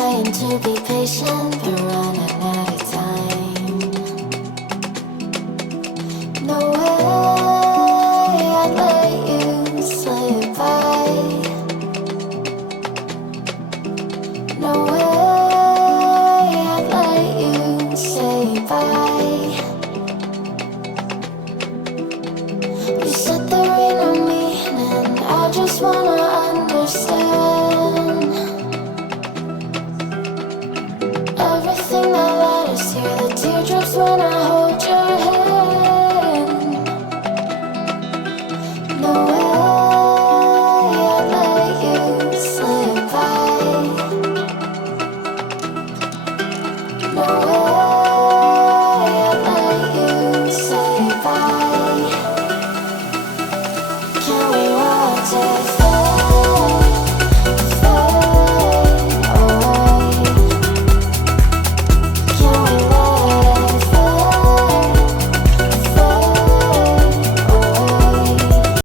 Trying to be patient, but running out of time. No way I'd let you slip by. No way.